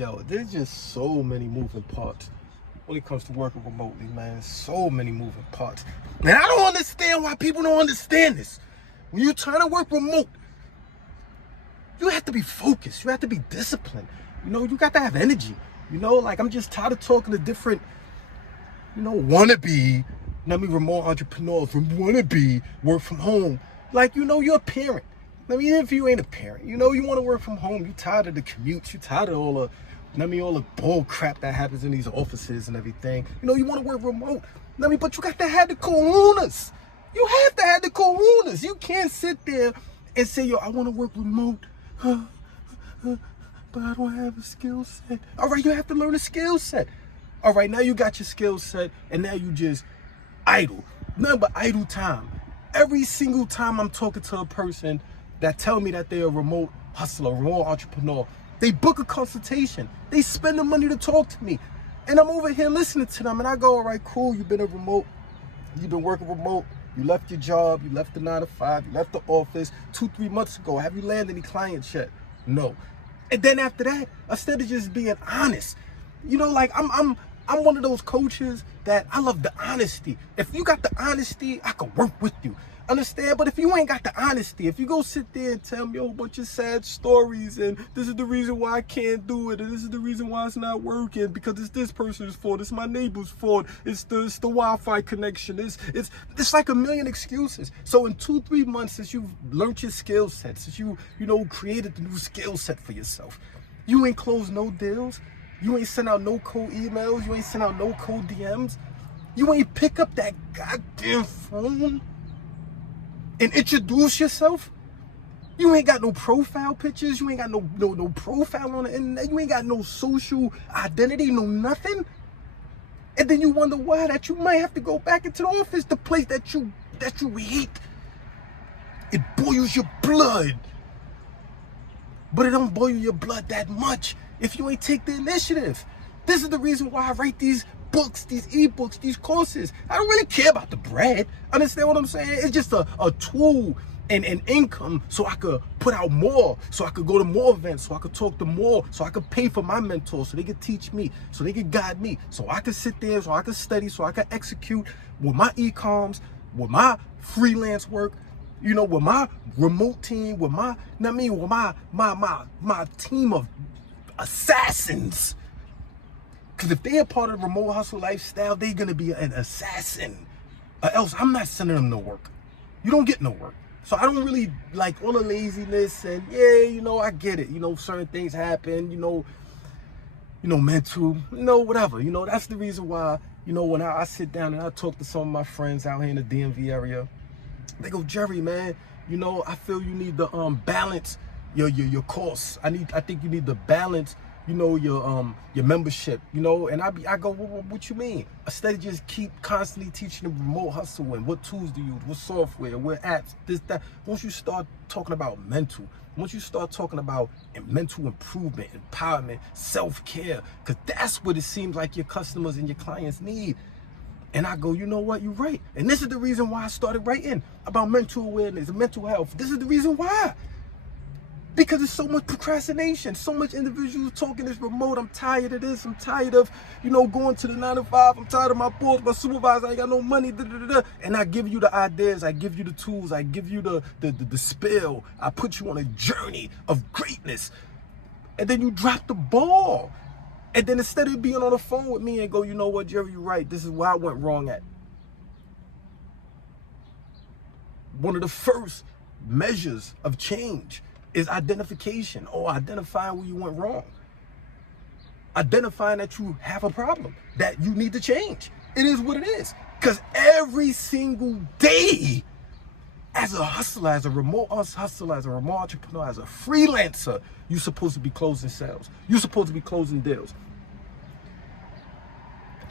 Yo, there's just so many moving parts when it comes to working remotely, man. So many moving parts. And I don't understand why people don't understand this. When you're trying to work remote, you have to be focused. You have to be disciplined. You got to have energy. Like I'm just tired of talking to different, wannabe, remote entrepreneurs from wannabe work from home. Like, you're a parent. Even if you ain't a parent, you want to work from home. You're tired of the commutes. You're tired of all the bull crap that happens in these offices and everything. You want to work remote. But you got to have the kahunas. You have to have the kahunas. You can't sit there and say, yo, I want to work remote, but I don't have a skill set. All right, you have to learn a skill set. All right, now you got your skill set, and now you just idle. Nothing but idle time. Every single time I'm talking to a person that tell me that they're a remote hustler, remote entrepreneur, they book a consultation. They spend the money to talk to me. And I'm over here listening to them, and I go, all right, cool, you've been working remote, you left your job, you left the 9 to 5, you left the office 2-3 months ago. Have you landed any clients yet? No. And then after that, instead of just being honest, like I'm one of those coaches that I love the honesty. If you got the honesty, I can work with you. Understand? But if you ain't got the honesty, if you go sit there and tell me a whole bunch of sad stories and this is the reason why I can't do it and this is the reason why it's not working because it's this person's fault, it's my neighbor's fault, it's the Wi-Fi connection, it's like a million excuses. So in 2-3 months since you've learned your skill set, since you created the new skill set for yourself, you ain't closed no deals, you ain't sent out no cold emails, you ain't sent out no cold DMs, you ain't pick up that goddamn phone and introduce yourself. You ain't got no profile pictures. You ain't got no profile on the internet. You ain't got no social identity, no nothing. And then you wonder why that you might have to go back into the office, the place that you hate. It boils your blood. But it don't boil your blood that much if you ain't take the initiative. This is the reason why I write these books, these ebooks, these courses. I don't really care about the bread. Understand what I'm saying? It's just a tool and an income so I could put out more, so I could go to more events, so I could talk to more, so I could pay for my mentors, so they could teach me, so they could guide me, so I could sit there, so I could study, so I could execute with my e-coms, with my freelance work, with my remote team, with my team of assassins. Because if they're a part of the remote hustle lifestyle, they're going to be an assassin. Or else I'm not sending them no work. You don't get no work. So I don't really like all the laziness and I get it. Certain things happen, mental, whatever. That's the reason why, when I sit down and I talk to some of my friends out here in the DMV area, they go, Jerry, man, I feel you need to balance your course. I think you need to balance your membership, and I go, what you mean? Instead of just keep constantly teaching them remote hustle and what tools to use, what software, what apps, this, that. Once you start talking about mental, once you start talking about mental improvement, empowerment, self-care, because that's what it seems like your customers and your clients need. And I go, you know what, you're right. And this is the reason why I started writing about mental awareness and mental health. This is the reason why. Because there's so much procrastination, so much individuals talking this remote. I'm tired of this. I'm tired of, going to the 9 to 5. I'm tired of my boss, my supervisor. I ain't got no money. And I give you the ideas. I give you the tools. I give you the spill. I put you on a journey of greatness. And then you drop the ball. And then instead of being on the phone with me and go, you know what, Jerry, you're right. This is where I went wrong at. One of the first measures of change is identification, or identifying where you went wrong. Identifying that you have a problem, that you need to change. It is what it is. Because every single day, as a hustler, as a remote hustler, as a remote entrepreneur, as a freelancer, you're supposed to be closing sales. You're supposed to be closing deals.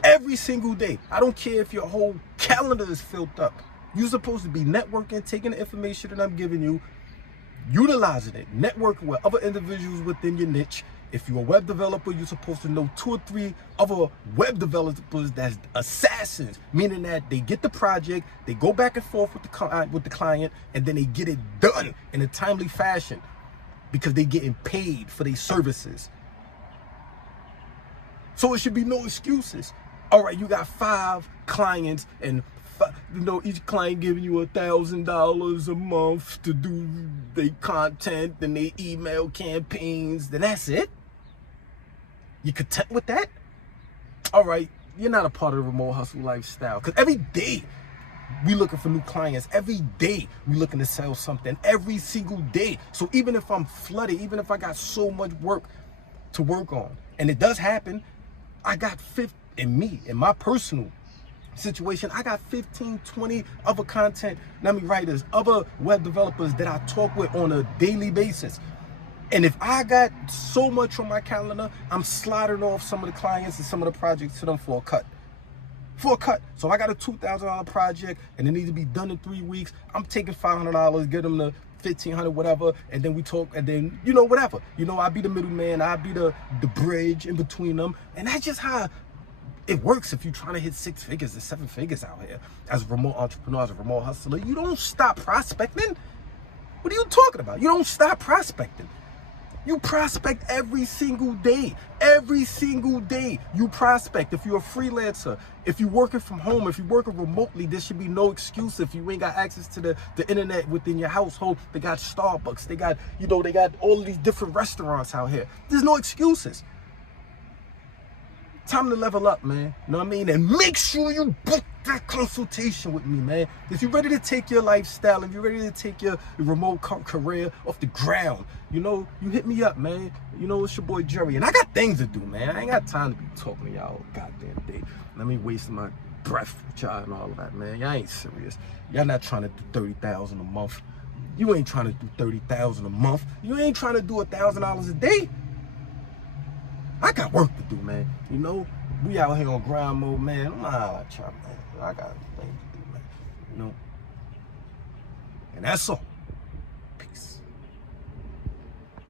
Every single day. I don't care if your whole calendar is filled up. You're supposed to be networking, taking the information that I'm giving you, utilizing it, networking with other individuals within your niche. If you're a web developer, you're supposed to know 2 or 3 other web developers that's assassins, meaning that they get the project, they go back and forth with the client, and then they get it done in a timely fashion because they're getting paid for their services. So it should be no excuses. All right, you got 5 clients and each client giving you $1,000 a month to do their content and their email campaigns. Then that's it. You content with that? All right, you're not a part of the remote hustle lifestyle. Because every day we looking for new clients. Every day we looking to sell something. Every single day. So even if I'm flooded, even if I got so much work to work on, and it does happen, I got 50 in my personal situation, I got 15, 20 other content, writers, other web developers that I talk with on a daily basis. And if I got so much on my calendar, I'm sliding off some of the clients and some of the projects to them for a cut. So if I got a $2,000 project and it needs to be done in 3 weeks, I'm taking $500, get them the $1,500, whatever, and then we talk, and then, whatever. I be the middleman, I be the bridge in between them. And that's just how it works if you're trying to hit 6 figures and 7 figures out here as a remote entrepreneur, as a remote hustler. You don't stop prospecting. What are you talking about? You don't stop prospecting. You prospect every single day. Every single day you prospect. If you're a freelancer, if you're working from home, if you're working remotely, there should be no excuse if you ain't got access to the internet within your household. They got Starbucks. They got, they got all of these different restaurants out here. There's no excuses. Time to level up, man. You know what I mean? And make sure you book that consultation with me, man. If you're ready to take your lifestyle, if you're ready to take your remote career off the ground, you hit me up, man. It's your boy Jerry. And I got things to do, man. I ain't got time to be talking to y'all all goddamn day. Let me waste my breath with y'all and all of that, man. Y'all ain't serious. Y'all not trying to do $30,000 a month. You ain't trying to do $30,000 a month. You ain't trying to do $1,000 a day. I got work to do, man. We out here on grind mode, man. I'm not trying, man. I got things to do, man. And that's all.